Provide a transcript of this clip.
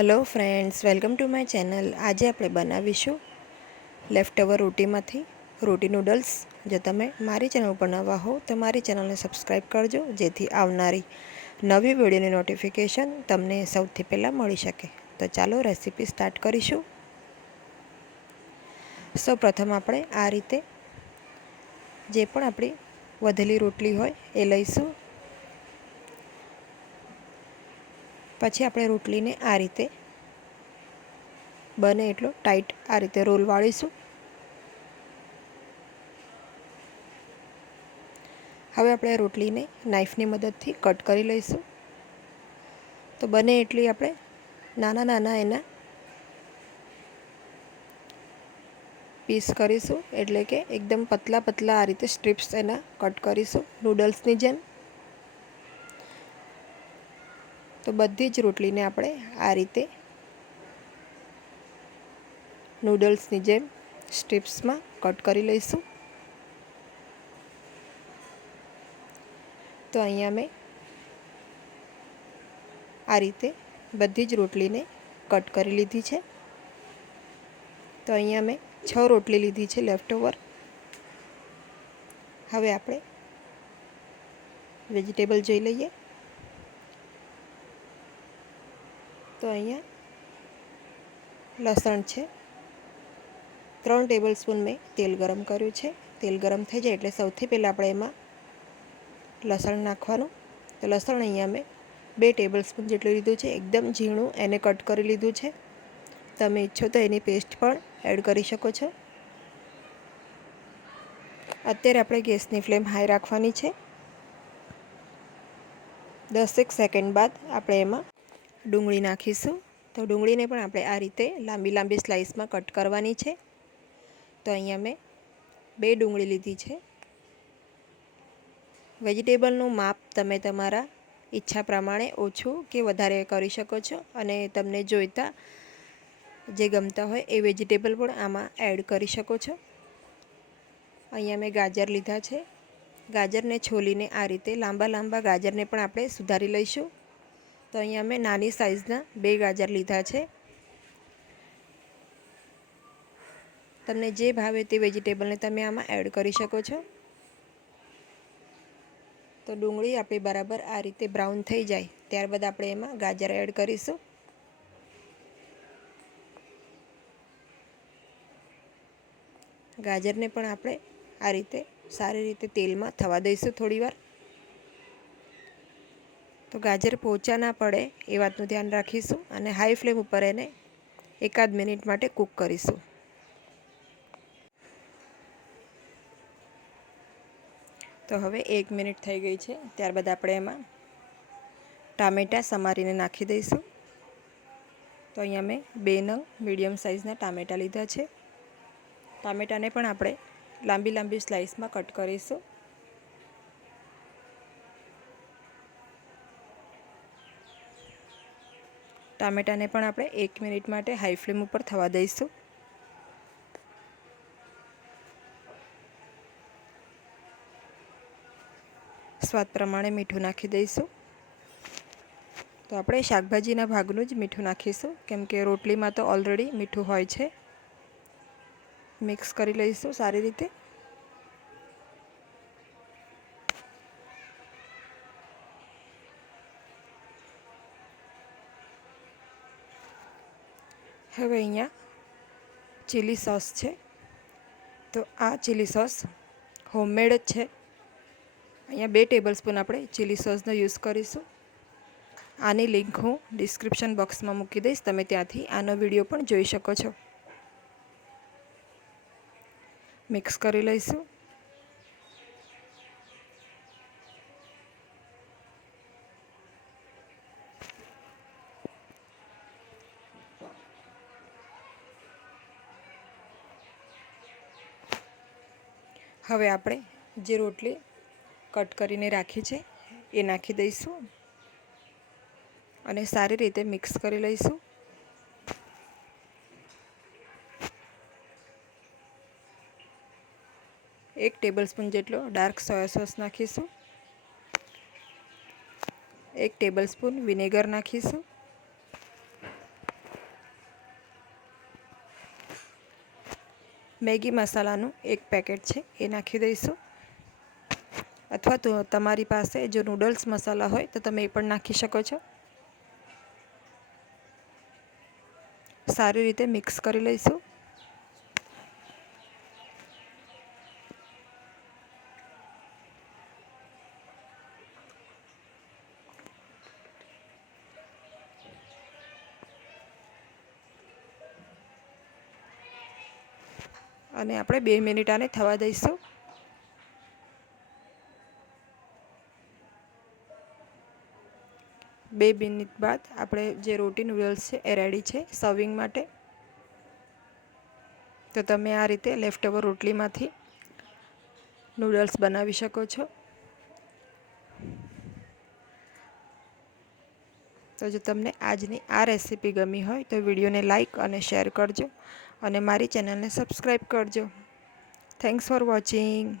Hello friends welcome to my channel આજે આપણે બનાવીશું લેફ્ટ ઓવર રોટીમાંથી રોટી નૂડલ્સ જો તમે મારી ચેનલ ઉપર નવા હો, તો મારી ચેનલને સબસ્ક્રાઈબ કરજો, જેથી આવનારી નવી વિડીયોની નોટિફિકેશન તમને સૌથી પહેલાં મળી શકે. તો ચાલો રેસીપી સ્ટાર્ટ કરીશું. સૌ પ્રથમ આપણે આ રીતે જે પણ આપણી વધેલી રોટલી હોય, એ લઈશું. પછી આપણે રોટલીને આ રીતે બને એટલો ટાઈટ આ રીતે રોલ વાળીશું. હવે આપણે રોટલીને નાઈફની મદદથી કટ કરી લઈશું. તો બને એટલી આપણે નાના નાના એના પીસ કરીશું. એટલે કે એકદમ પતલા પતલા આ રીતે સ્ટ્રીપ્સ એના કટ કરીશું. નૂડલ્સની જેમ. તો બધી જ રોટલીને આપણે આ રીતે નૂડલ્સની જેમ સ્ટ્રીપ્સમાં કટ કરી લઈશું. તો અહીંયા મેં આ રીતે બધી જ રોટલીને કટ કરી લીધી છે. તો અહીંયા મેં છ રોટલી લીધી છે લેફ્ટ ઓવર હવે આપણે વેજીટેબલ જોઈ લઈએ. તો અહીંયા લસણ છે. ત્રણ ટેબલ સ્પૂન મેં તેલ ગરમ કર્યું છે. તેલ ગરમ થઈ જાય એટલે સૌથી પહેલાં આપણે એમાં લસણ નાખવાનું. તો લસણ અહીંયા મેં બે ટેબલ સ્પૂન જેટલું લીધું છે. એકદમ ઝીણું એને કટ કરી લીધું છે. તમે ઈચ્છો તો એની પેસ્ટ પણ એડ કરી શકો છો. અત્યારે આપણે ગેસની ફ્લેમ હાઈ રાખવાની છે. દસેક સેકન્ડ બાદ આપણે એમાં ડુંગળી નાખીશું. તો ડુંગળીને પણ આપણે આ રીતે લાંબી લાંબી સ્લાઇસમાં કટ કરવાની છે. તો અહીંયા મેં બે ડુંગળી લીધી છે. વેજીટેબલનું માપ તમે તમારા ઈચ્છા પ્રમાણે ઓછું કે વધારે કરી શકો છો અને તમને જોઈતા જે ગમતા હોય એ વેજીટેબલ પણ આમાં એડ કરી શકો છો. અહીંયા મેં ગાજર લીધા છે. ગાજરને છોલીને આ રીતે લાંબા લાંબા ગાજરને પણ આપણે સુધારી લઈશું. તો અહીંયા મેં નાની સાઇઝના બે ગાજર લીધા છે. તમને જે ભાવે તે વેજીટેબલને તમે આમાં એડ કરી શકો છો. તો ડુંગળી આપણી બરાબર આ રીતે બ્રાઉન થઈ જાય, ત્યારબાદ આપણે એમાં ગાજર એડ કરીશું. ગાજરને પણ આપણે આ રીતે સારી રીતે તેલમાં થવા દઈશું થોડીવાર. તો ગાજર પોચા ના પડે એ વાતનું ધ્યાન રાખીશું અને હાઈ ફ્લેમ ઉપર એને એકાદ મિનિટ માટે કૂક કરીશું. તો હવે એક મિનિટ થઈ ગઈ છે, ત્યારબાદ આપણે એમાં ટામેટાં સમારીને નાખી દઈશું. તો અહીંયા મેં બે નંગ મીડિયમ સાઇઝના ટામેટાં લીધા છે. ટામેટાને પણ આપણે લાંબી લાંબી સ્લાઇસમાં કટ કરીશું. ટામેટાને પણ આપણે એક મિનિટ માટે હાઈ ફ્લેમ ઉપર થવા દઈશું. સ્વાદ પ્રમાણે મીઠું નાખી દઈશું. તો આપણે શાકભાજીના ભાગનું જ મીઠું નાખીશું. કેમ કે રોટલીમાં તો ઓલરેડી મીઠું હોય છે. મિક્સ કરી લઈશું સારી રીતે. હવે અહીંયા ચીલી સોસ છે. તો આ ચીલી સોસ હોમમેડ જ છે. અહીંયા બે ટેબલ સ્પૂન આપણે ચીલી સોસનો યુઝ કરીશું. આની લિંક હું ડિસ્ક્રિપ્શન બોક્સમાં મૂકી દઈશ. તમે ત્યાંથી આનો વીડિયો પણ જોઈ શકો છો. મિક્સ કરી લઈશું. હવે આપણે જે રોટલી કટ કરીને રાખી છે, એ નાખી દઈશું અને સારી રીતે મિક્સ કરી લઈશું. એક ટેબલ સ્પૂન જેટલો ડાર્ક સોયા સોસ નાખીશું. એક ટેબલ સ્પૂન વિનેગર નાખીશું. મેગી મસાલાનું એક પેકેટ છે, એ નાખી દઈશું. અથવા તો તમારી પાસે જો નૂડલ્સ મસાલા હોય, તો તમે એ પણ નાખી શકો છો. સારી રીતે મિક્સ કરી લઈશું. અને આપણે બે મિનિટ આને થવા દઈશું. બે મિનિટ બાદ આપણે જે રોટી નૂડલ્સ છે એ રેડી છે સર્વિંગ માટે. તો તમે આ રીતે લેફ્ટ ઓવર રોટલીમાંથી નૂડલ્સ બનાવી શકો છો. તો જો તમને આજની આ રેસીપી ગમી હોય તો વિડીયોને લાઇક અને શેર કરજો. અને મારી ચેનલને સબસ્ક્રાઈબ કરજો. Thanks for watching